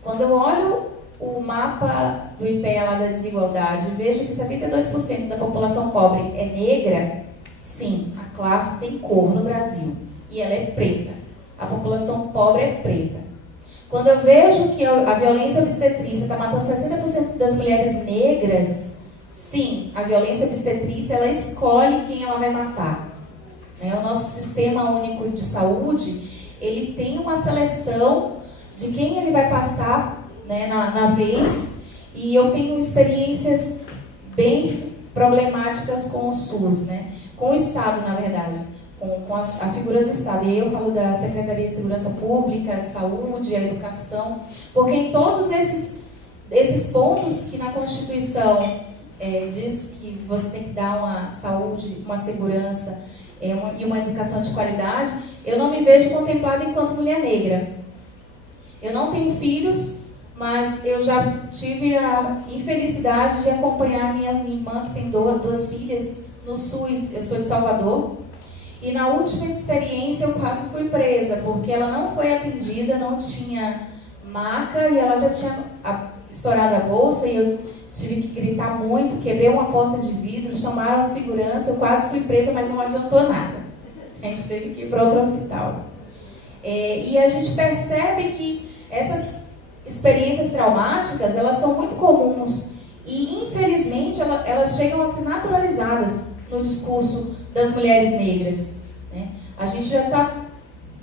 Quando eu olho o mapa do IPEA lá da desigualdade, vejo que 72% da população pobre é negra. Sim, a classe tem cor no Brasil e ela é preta. A população pobre é preta. Quando eu vejo que a violência obstetrícia está matando 60% das mulheres negras, sim, a violência obstetrícia ela escolhe quem ela vai matar. O nosso sistema único de saúde, ele tem uma seleção de quem ele vai passar, né, na vez, e eu tenho experiências bem problemáticas com o SUS, né, com o Estado, na verdade, com a figura do Estado. E aí eu falo da Secretaria de Segurança Pública, Saúde, a Educação, porque em todos esses pontos que na Constituição diz que você tem que dar uma saúde, uma segurança e uma educação de qualidade, eu não me vejo contemplada enquanto mulher negra. Eu não tenho filhos, mas eu já tive a infelicidade de acompanhar minha irmã, que tem duas filhas, no SUS. Eu sou de Salvador. E na última experiência eu quase fui presa, porque ela não foi atendida, não tinha maca, e ela já tinha estourado a bolsa, e eu tive que gritar muito, quebrei uma porta de vidro, chamaram a segurança, eu quase fui presa, mas não adiantou nada. A gente teve que ir para outro hospital. E a gente percebe que essas experiências traumáticas, elas são muito comuns, e infelizmente elas chegam a ser naturalizadas no discurso das mulheres negras, né? A gente já está...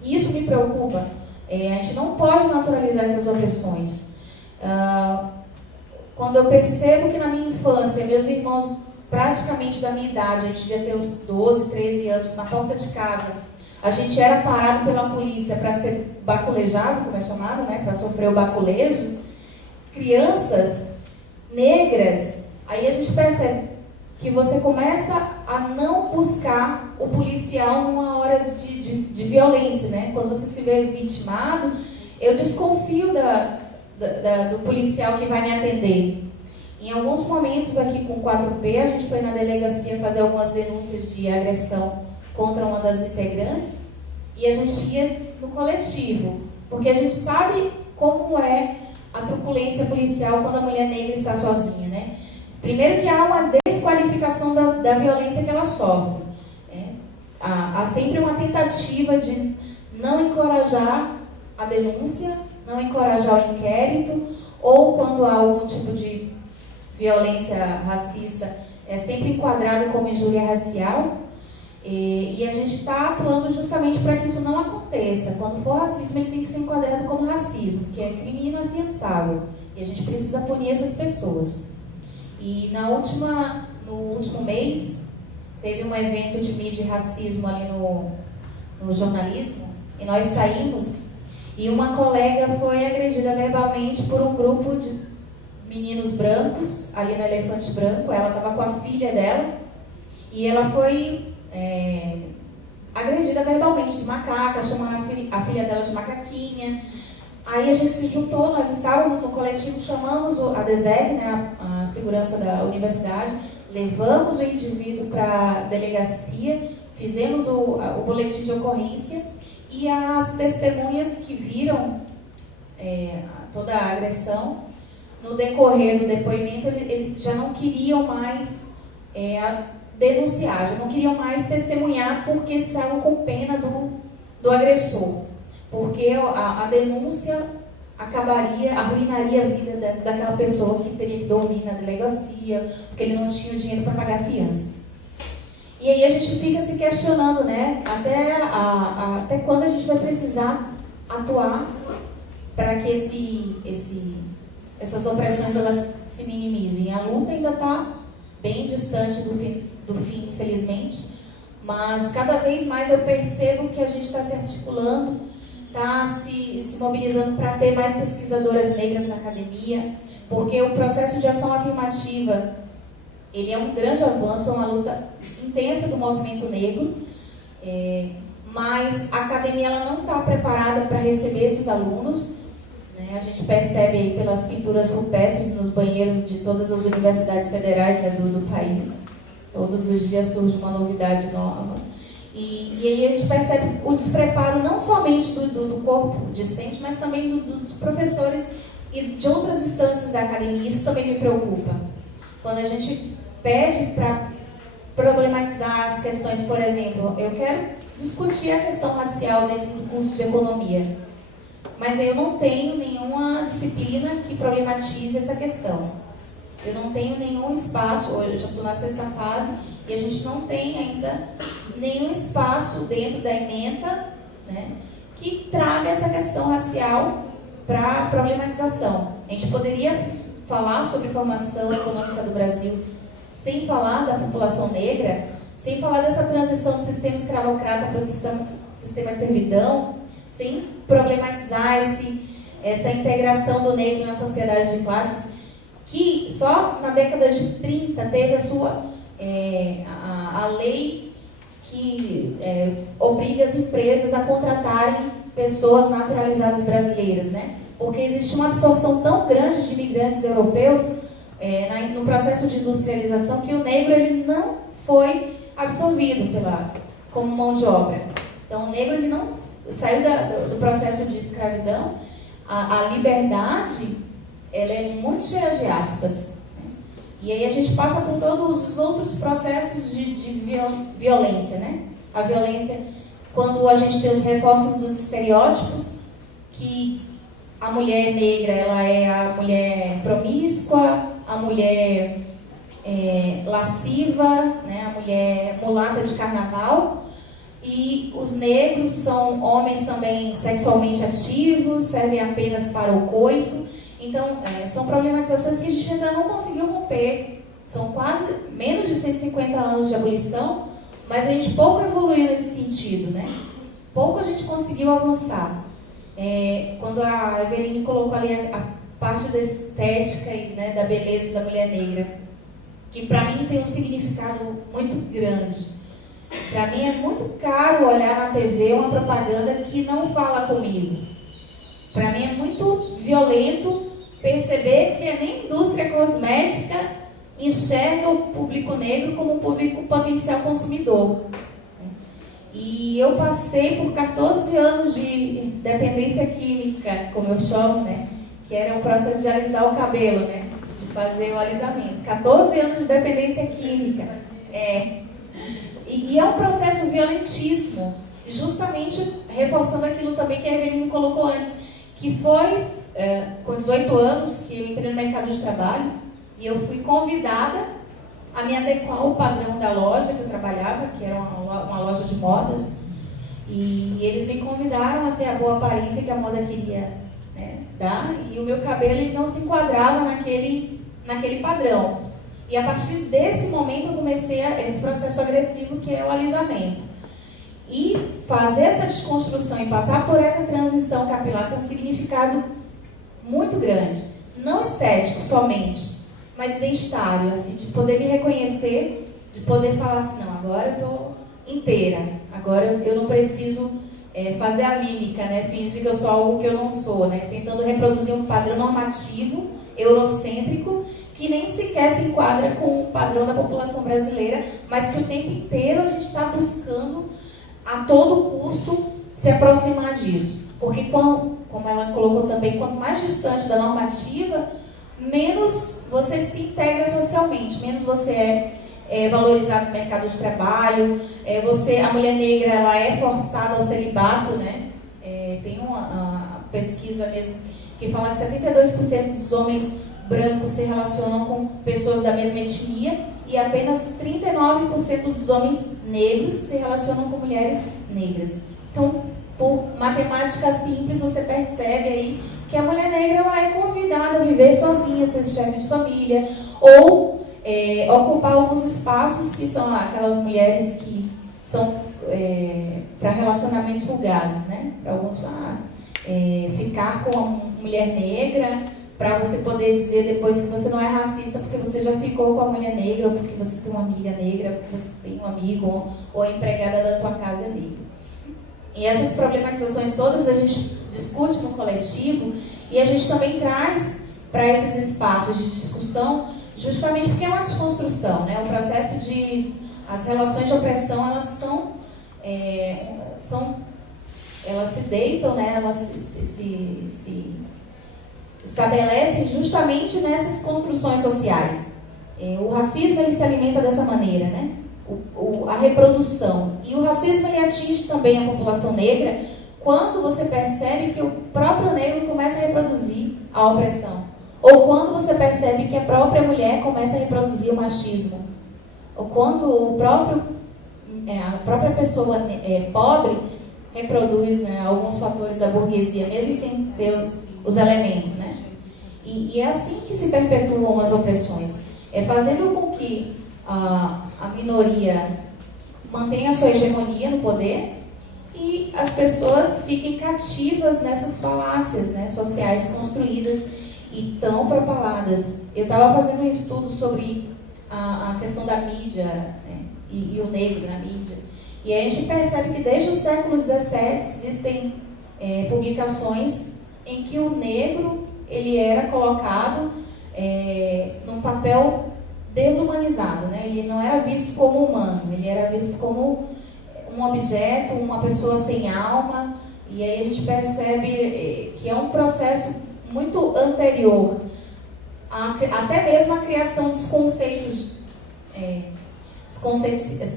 Isso me preocupa. A gente não pode naturalizar essas opressões. Quando eu percebo que na minha infância, meus irmãos praticamente da minha idade, a gente devia ter uns 12, 13 anos, na porta de casa, a gente era parado pela polícia para ser baculejado, como é chamado, né? Para sofrer o baculejo. Crianças negras, aí a gente percebe que você começa a não buscar o policial numa hora de violência, né? Quando você se vê vitimado, eu desconfio do policial que vai me atender. Em alguns momentos aqui com o 4P, a gente foi na delegacia fazer algumas denúncias de agressão contra uma das integrantes, e a gente ia no coletivo, porque a gente sabe como é a truculência policial quando a mulher negra está sozinha, né? Primeiro que há uma desqualificação da violência que ela sofre. Há sempre uma tentativa de não encorajar a denúncia, não encorajar o inquérito, ou quando há algum tipo de violência racista, é sempre enquadrado como injúria racial. E a gente está atuando justamente para que isso não aconteça. Quando for racismo, ele tem que ser enquadrado como racismo, que é crime inafiançável. E a gente precisa punir essas pessoas. E no último mês, teve um evento de mídia e racismo ali no jornalismo, e nós saímos, e uma colega foi agredida verbalmente por um grupo de meninos brancos, ali no Elefante Branco. Ela estava com a filha dela, e ela foi agredida verbalmente de macaca, chamando a filha dela de macaquinha. Aí a gente se juntou, nós estávamos no coletivo, chamamos a DESEG, né, a segurança da universidade, levamos o indivíduo para a delegacia, fizemos o boletim de ocorrência, e as testemunhas que viram toda a agressão, no decorrer do depoimento, eles já não queriam mais denunciar, já não queriam mais testemunhar, porque estavam com pena do agressor. Porque a denúncia arruinaria a vida daquela pessoa que teria que dormir na delegacia, porque ele não tinha o dinheiro para pagar a fiança. E aí a gente fica se questionando, né, até quando a gente vai precisar atuar para que essas opressões elas se minimizem. A luta ainda está bem distante do fim, infelizmente, mas cada vez mais eu percebo que a gente está se articulando está se mobilizando para ter mais pesquisadoras negras na academia, porque o processo de ação afirmativa ele é um grande avanço, é uma luta intensa do movimento negro, mas a academia ela não está preparada para receber esses alunos, né? A gente percebe aí pelas pinturas rupestres nos banheiros de todas as universidades federais, né, do país. Todos os dias surge uma novidade nova. E aí a gente percebe o despreparo não somente do corpo discente, mas também dos professores e de outras instâncias da academia. Isso também me preocupa. Quando a gente pede para problematizar as questões, por exemplo, eu quero discutir a questão racial dentro do curso de economia, mas eu não tenho nenhuma disciplina que problematize essa questão. Eu não tenho nenhum espaço, hoje eu já estou na 6ª fase, e a gente não tem ainda nenhum espaço dentro da ementa, né, que traga essa questão racial para problematização. A gente poderia falar sobre formação econômica do Brasil sem falar da população negra, sem falar dessa transição do sistema escravocrata para o sistema de servidão, sem problematizar essa integração do negro na sociedade de classes, que só na década de 30 teve a lei que obriga as empresas a contratarem pessoas naturalizadas brasileiras, né? Porque existe uma absorção tão grande de imigrantes europeus no processo de industrialização que o negro ele não foi absorvido como mão de obra. Então o negro ele não saiu do processo de escravidão. A liberdade ela é muito cheia de aspas, né? E aí a gente passa por todos os outros processos de violência, né? A violência, quando a gente tem os reforços dos estereótipos, que a mulher negra ela é a mulher promíscua, a mulher lasciva, né? A mulher mulata de carnaval, e os negros são homens também sexualmente ativos, servem apenas para o coito. Então, são problematizações que a gente ainda não conseguiu romper. São quase menos de 150 anos de abolição, mas a gente pouco evoluiu nesse sentido, né? Pouco a gente conseguiu avançar. Quando a Eveline colocou ali a parte da estética e, né, da beleza da mulher negra, que para mim tem um significado muito grande. Para mim é muito caro olhar na TV uma propaganda que não fala comigo. Para mim é muito violento perceber que nem a indústria cosmética enxerga o público negro como um público potencial consumidor. E eu passei por 14 anos de dependência química, como eu chamo, né? Que era um processo de alisar o cabelo, né? De fazer o alisamento. 14 anos de dependência química. E é um processo violentíssimo, justamente reforçando aquilo também que a Eveline colocou antes, que foi com 18 anos que eu entrei no mercado de trabalho e eu fui convidada a me adequar ao padrão da loja que eu trabalhava, que era uma loja de modas, e eles me convidaram a ter a boa aparência que a moda queria, né, dar, e o meu cabelo ele não se enquadrava naquele padrão. E a partir desse momento eu comecei esse processo agressivo que é o alisamento. E fazer essa desconstrução e passar por essa transição capilar tem um significado muito grande. Não estético somente, mas identitário, assim, de poder me reconhecer, de poder falar assim, não, agora eu estou inteira, agora eu não preciso fazer a mímica, né, fingir que eu sou algo que eu não sou, né, tentando reproduzir um padrão normativo, eurocêntrico, que nem sequer se enquadra com o padrão da população brasileira, mas que o tempo inteiro a gente está buscando, a todo custo, se aproximar disso. Porque, como ela colocou também, quanto mais distante da normativa, menos você se integra socialmente, menos você é valorizado no mercado de trabalho, a mulher negra ela é forçada ao celibato, né? Tem uma pesquisa mesmo que fala que 72% dos homens brancos se relacionam com pessoas da mesma etnia e apenas 39% dos homens negros se relacionam com mulheres negras. Então, por matemática simples, você percebe aí que a mulher negra ela é convidada a viver sozinha, ser chefe de família, ou ocupar alguns espaços que são aquelas mulheres que são para relacionamentos fugazes, né? Para alguns ficar com uma mulher negra, para você poder dizer depois que você não é racista porque você já ficou com a mulher negra, ou porque você tem uma amiga negra, ou porque você tem um amigo, ou a empregada da tua casa é negra. E essas problematizações todas a gente discute no coletivo e a gente também traz para esses espaços de discussão, justamente porque é uma desconstrução, né? O processo de... As relações de opressão, elas elas se deitam, né? Elas se estabelecem justamente nessas construções sociais. O racismo, ele se alimenta dessa maneira, né? A reprodução. E o racismo, ele atinge também a população negra quando você percebe que o próprio negro começa a reproduzir a opressão. Ou quando você percebe que a própria mulher começa a reproduzir o machismo. Ou quando a própria pessoa pobre reproduz, né, alguns fatores da burguesia, mesmo sem ter os elementos, né? E é assim que se perpetuam as opressões. É fazendo com que a minoria mantenha a sua hegemonia no poder e as pessoas fiquem cativas nessas falácias, né, sociais construídas e tão propaladas. Eu estava fazendo um estudo sobre a questão da mídia, né, e o negro na mídia. E a gente percebe que desde o século XVII existem publicações em que o negro ele era colocado num papel desumanizado, né? Ele não era visto como humano, ele era visto como um objeto, uma pessoa sem alma. E aí a gente percebe que é um processo muito anterior até mesmo a criação dos conceitos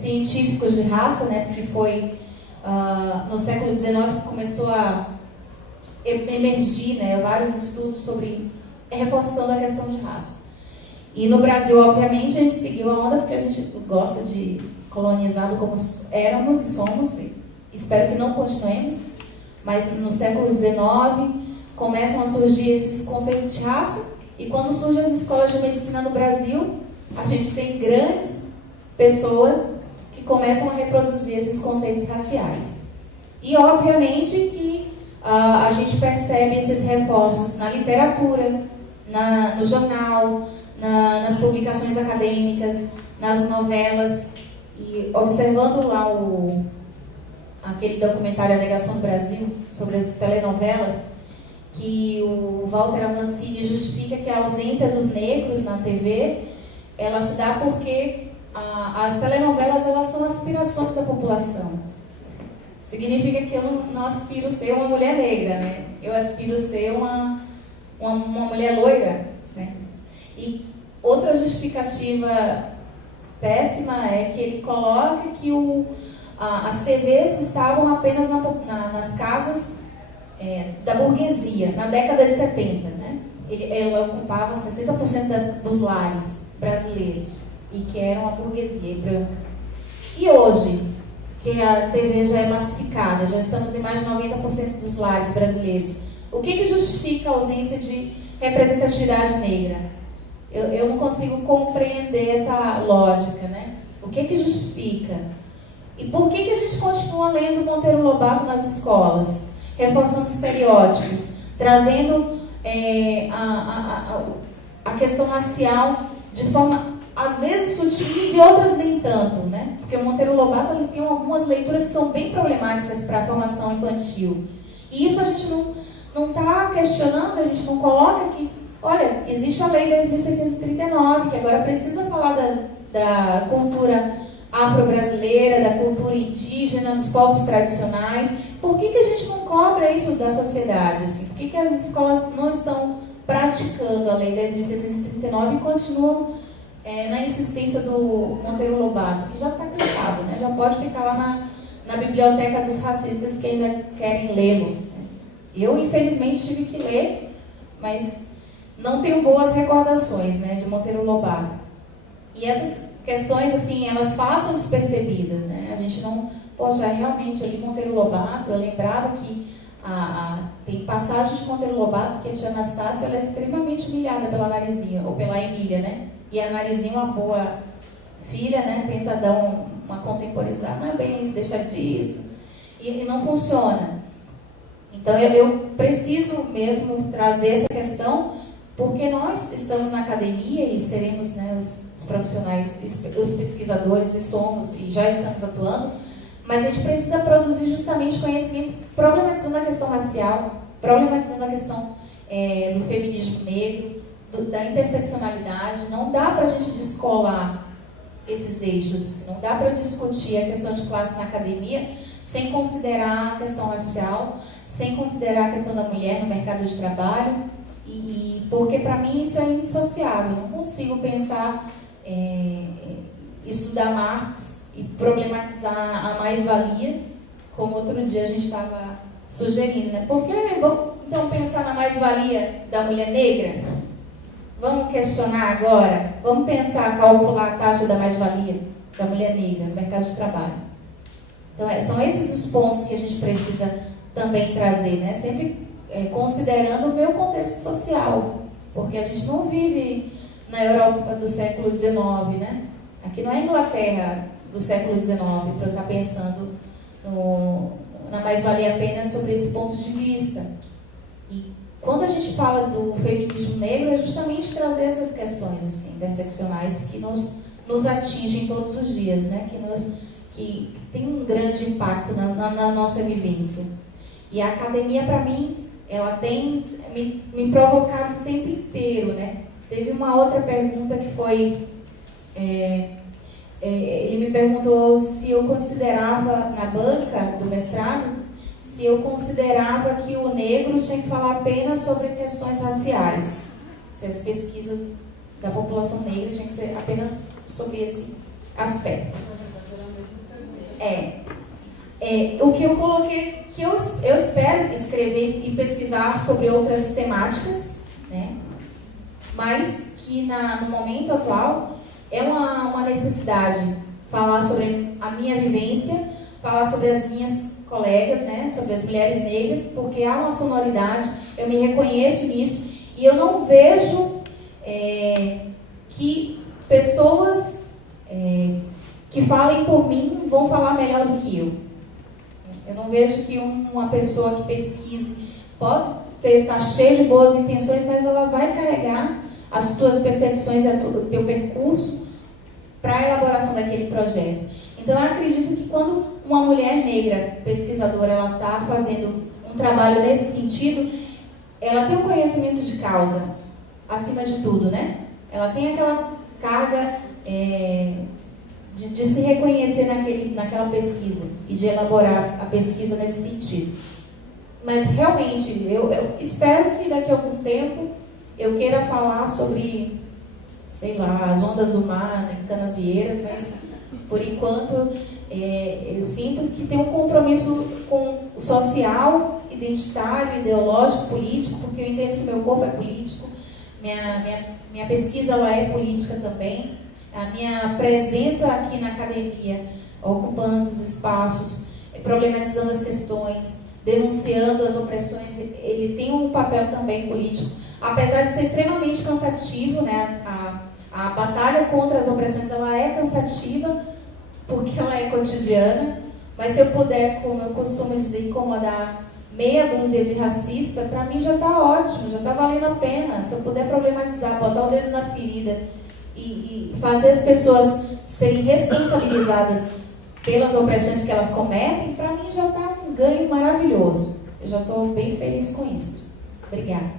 científicos de raça, né? Porque foi no século XIX que começou a emergir, né, vários estudos sobre reforçando a questão de raça. E no Brasil, obviamente, a gente seguiu a onda porque a gente gosta de colonizado como éramos e somos, e espero que não continuemos, mas no século XIX começam a surgir esses conceitos de raça, e quando surgem as escolas de medicina no Brasil, a gente tem grandes pessoas que começam a reproduzir esses conceitos raciais. E, obviamente, que a gente percebe esses reforços na literatura, no jornal, nas publicações acadêmicas, nas novelas. E observando lá aquele documentário A Negação do Brasil, sobre as telenovelas, que o Walter Avancini justifica que a ausência dos negros na TV, ela se dá porque as telenovelas, elas são aspirações da população. Significa que eu não aspiro a ser uma mulher negra, né? Eu aspiro a ser uma mulher loira, né? E outra justificativa péssima é que ele coloca que as TVs estavam apenas nas casas da burguesia, na década de 70, né? Ela ocupava 60% dos lares brasileiros, e que eram a burguesia branca. E hoje, que a TV já é massificada, já estamos em mais de 90% dos lares brasileiros, o que justifica a ausência de representatividade negra? Eu não consigo compreender essa lógica, né? O que justifica? E por que a gente continua lendo Monteiro Lobato nas escolas? Reforçando estereótipos, trazendo a questão racial de forma, às vezes, sutis e outras nem tanto, né? Porque o Monteiro Lobato ele tem algumas leituras que são bem problemáticas para a formação infantil. E isso a gente não está questionando, a gente não coloca que, olha, existe a Lei 10.639, que agora precisa falar da cultura afro-brasileira, da cultura indígena, dos povos tradicionais. Por que a gente não cobra isso da sociedade? Assim? Por que as escolas não estão praticando a Lei 10.639 e continuam na insistência do Monteiro Lobato, que já está cansado, né? Já pode ficar lá na biblioteca dos racistas que ainda querem lê-lo. Eu, infelizmente, tive que ler, mas não tenho boas recordações, né, de Monteiro Lobato. E essas questões, assim, elas passam despercebidas, né? A gente não... Poxa, realmente, ali Monteiro Lobato, eu lembrava que tem passagens de Monteiro Lobato que a tia Anastácia, ela é extremamente humilhada pela Narizinha, ou pela Emília, né? E a Narizinha, uma boa filha, né, tenta dar uma contemporizada, não é bem deixar disso, e não funciona. Então eu preciso mesmo trazer essa questão, porque nós estamos na academia e seremos, né, os profissionais, os pesquisadores, e somos, e já estamos atuando, mas a gente precisa produzir justamente conhecimento problematizando a questão racial, problematizando a questão do feminismo negro, da interseccionalidade. Não dá para a gente descolar esses eixos, assim, não dá para discutir a questão de classe na academia sem considerar a questão racial, sem considerar a questão da mulher no mercado de trabalho, porque para mim isso é indissociável. Eu não consigo pensar, estudar Marx e problematizar a mais-valia, como outro dia a gente estava sugerindo, né? Por que vamos então pensar na mais-valia da mulher negra? Vamos questionar agora? Vamos pensar, calcular a taxa da mais-valia da mulher negra no mercado de trabalho. Então, são esses os pontos que a gente precisa também trazer, né? Sempre considerando o meu contexto social, porque a gente não vive na Europa do século XIX, né? Aqui não é a Inglaterra do século XIX, para eu estar pensando na mais-valia apenas sobre esse ponto de vista. E quando a gente fala do feminismo negro, é justamente trazer essas questões assim, interseccionais que nos atingem todos os dias, né? Que tem um grande impacto na nossa vivência. E a academia, para mim, ela tem me provocado o tempo inteiro, né? Teve uma outra pergunta que foi... ele me perguntou se eu considerava, na banca do mestrado, se eu considerava que o negro tinha que falar apenas sobre questões raciais. Se as pesquisas da população negra tinham que ser apenas sobre esse aspecto. O que eu coloquei, que eu espero escrever e pesquisar sobre outras temáticas, né? Mas que no momento atual é uma necessidade falar sobre a minha vivência, falar sobre as minhas colegas, né? Sobre as mulheres negras, porque há uma sonoridade, eu me reconheço nisso, e eu não vejo que pessoas que falem por mim vão falar melhor do que eu. Eu não vejo que uma pessoa que pesquise pode estar cheia de boas intenções, mas ela vai carregar as tuas percepções e o teu percurso para a elaboração daquele projeto. Então, eu acredito que quando uma mulher negra pesquisadora ela está fazendo um trabalho nesse sentido, ela tem um conhecimento de causa, acima de tudo, né? Ela tem aquela carga de se reconhecer naquela pesquisa e de elaborar a pesquisa nesse sentido. Mas, realmente, eu espero que daqui a algum tempo eu queira falar sobre, sei lá, as ondas do mar em Canasvieiras, mas, por enquanto, eu sinto que tem um compromisso com o social, identitário, ideológico, político, porque eu entendo que meu corpo é político, minha pesquisa ela é política também. A minha presença aqui na academia, ocupando os espaços, problematizando as questões, denunciando as opressões, ele tem um papel também político. Apesar de ser extremamente cansativo, né, a batalha contra as opressões ela é cansativa, porque ela é cotidiana, mas se eu puder, como eu costumo dizer, incomodar meia dúzia de racista, para mim já está ótimo, já está valendo a pena. Se eu puder problematizar, botar o dedo na ferida, e fazer as pessoas serem responsabilizadas pelas opressões que elas cometem, para mim já está um ganho maravilhoso. Eu já estou bem feliz com isso. Obrigada.